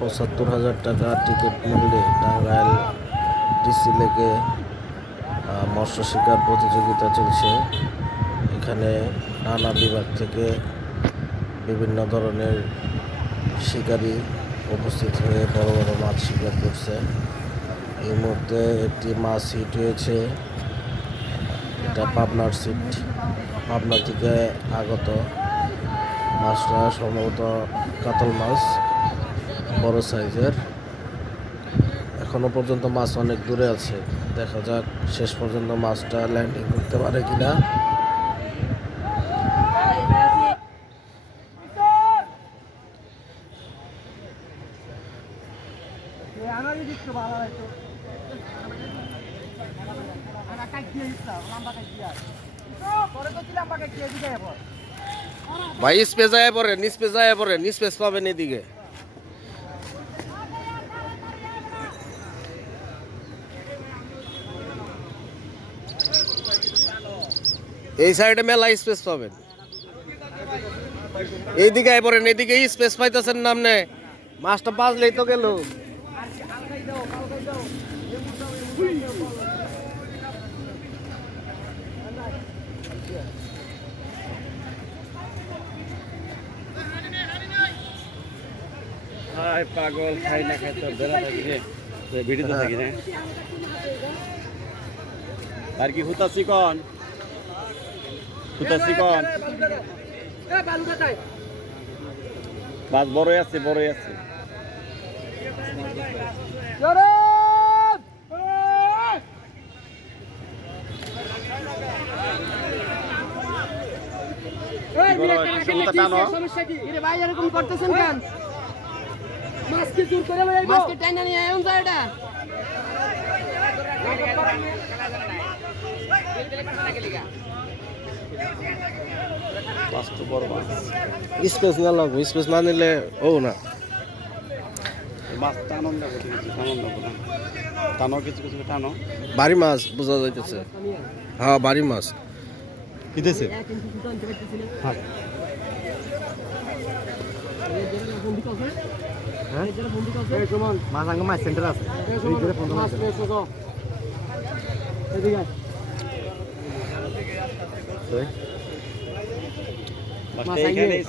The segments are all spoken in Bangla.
৭৫,০০০ টাকা টিকিট মূল্যে টাঙ্গাইল ডিসি লেকে মৎস্য শিকার প্রতিযোগিতা চলছে। এখানে নানা বিভাগ থেকে বিভিন্ন ধরনের শিকারী উপস্থিত হয়ে বড় বড় মাছ শিকার করছে। এই মুহূর্তে একটি মাছ হিট হয়েছে। এটা পাবনার সিট, পাবনা থেকে আগত মাছটা সম্ভবত কাতল মাছ, বড় সাইজের। এখনো পর্যন্ত মাছ অনেক দূরে আছে, দেখা যাক শেষ পর্যন্ত মাছটা ল্যান্ডিং করতে পারে কিনা। ভাই স্পেস যায় পরে, নিস্পেস যায় পরে, নিস্পেস পাবেন এদিকে। এই সাইডে মেলা স্পেস পাবেন, এইদিকে আয় পড়েন, এদিকে স্পেস পাইতেছেন নামনে। মাছটা বাজলেই তো গেল। পাগল খাই না খাই তো বেড়া থাকি রে, ভিডিওতে থাকি না। আর কি হুতাসি কন, হুতাসি কন। মাছ বড়ই আছে, বড়ই আছে। সমস্যা কি ভাই, এরকম করতেছেন কেন? মাছকে জোর করে লই আইবো, মাছকে টাইনা নিয়ে আইউন যা। এটা স্পেস না লাগবে, স্পেস না নিলে ও না। মাছ টানো না, টানো না, টানো কিছু কিছু টানো। বাড়ি মাছ বোঝা যাইতেছে। হ্যাঁ, বাড়ি মাছ কিতেছে। মাছ আঙ্গ মাছ সেন্টার আছে।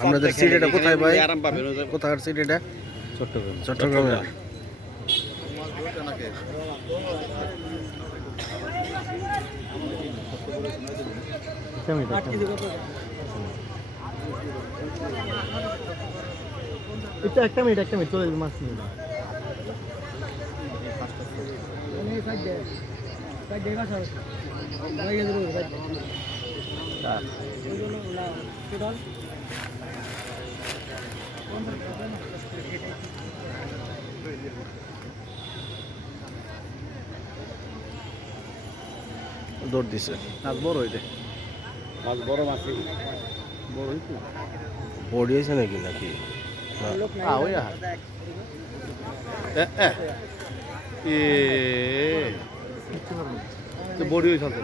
আপনাদের সিট এটা কোথায় ভাই? কোথায় সিট এটা? চট্টগ্রাম। চট্টগ্রামে। একটা মিনিট চলে যাবে মাছ নিয়ে। দৌড় দিছে। মাছ বড় হইতে, মাছ বড় মাছ বড় হইতে পড়িয়েছে নাকি নাকি বড়ি হয়ে থাকে।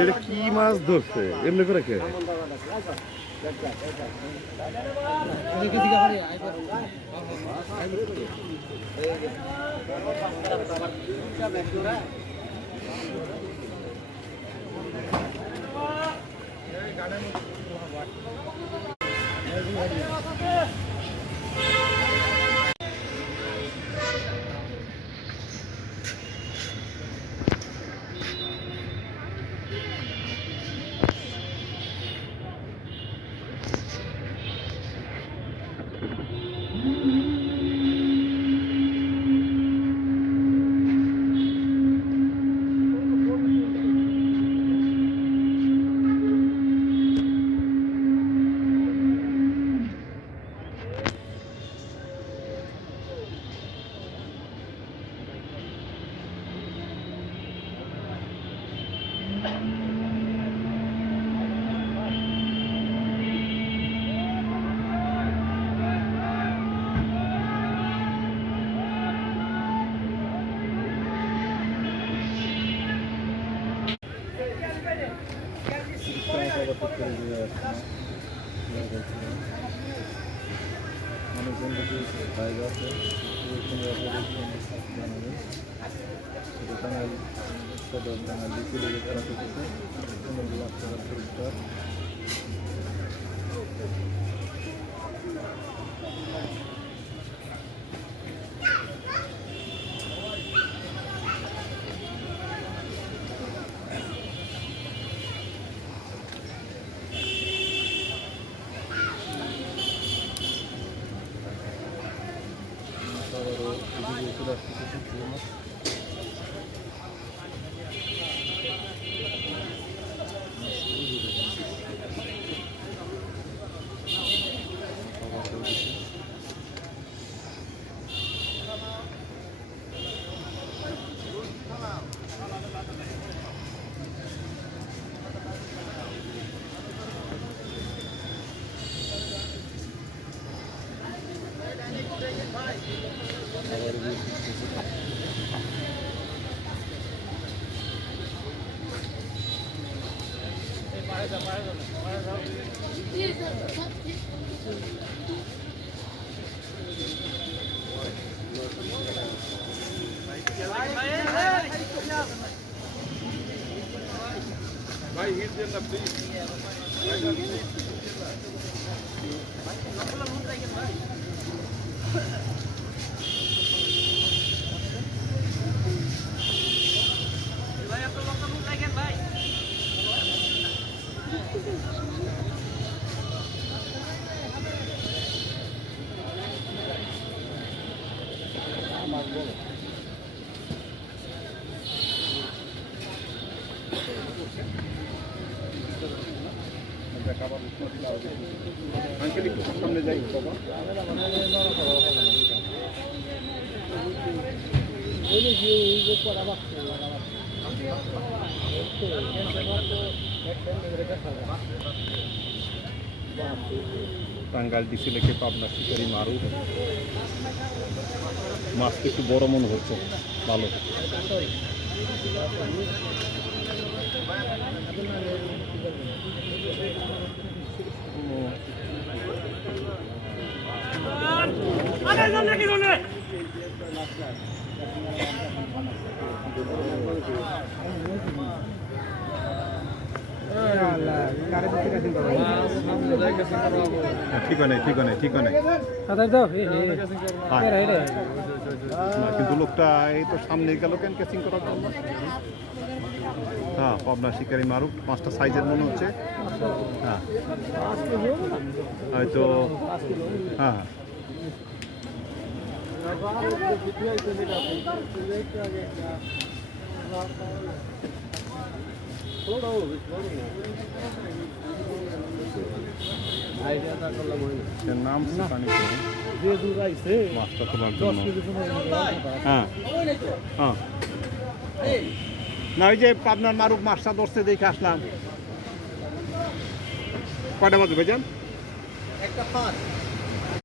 এটা কি মাছ ধরছে এমনি করে কে? মানুষজন যদি জায়গা আছে জানাবেন সেটা টাঙ্গাইল সদর টাঙ্গাইল ডিসি লেগে করা করতেছে পনেরো লাখ টাকা পুরস্কার আবারও ভিডিও চলে আসতেছে আঙ্কেল একটু সামনে যাই বাবা টাঙ্গাইল ডিসি লেকে পাবনা শিকারি মারু মাছটা একটু বড় মনে হচ্ছে ভালো ঠিক নাই কিন্তু লোকটা এই তো সামনে গেল কেন ক্যাচিং করার জন্য হ্যাঁ পাবনা শিকারি মারুক পাঁচটা সাইজের মনে হচ্ছে হ্যাঁ হয়তো হ্যাঁ নাম মাছটা তোলার জন্য হ্যাঁ হ্যাঁ না ওই যে পাবনার মারুক মাছটা ধরছে দেখে আসলাম কয়টা মাছ ভাইজান একটা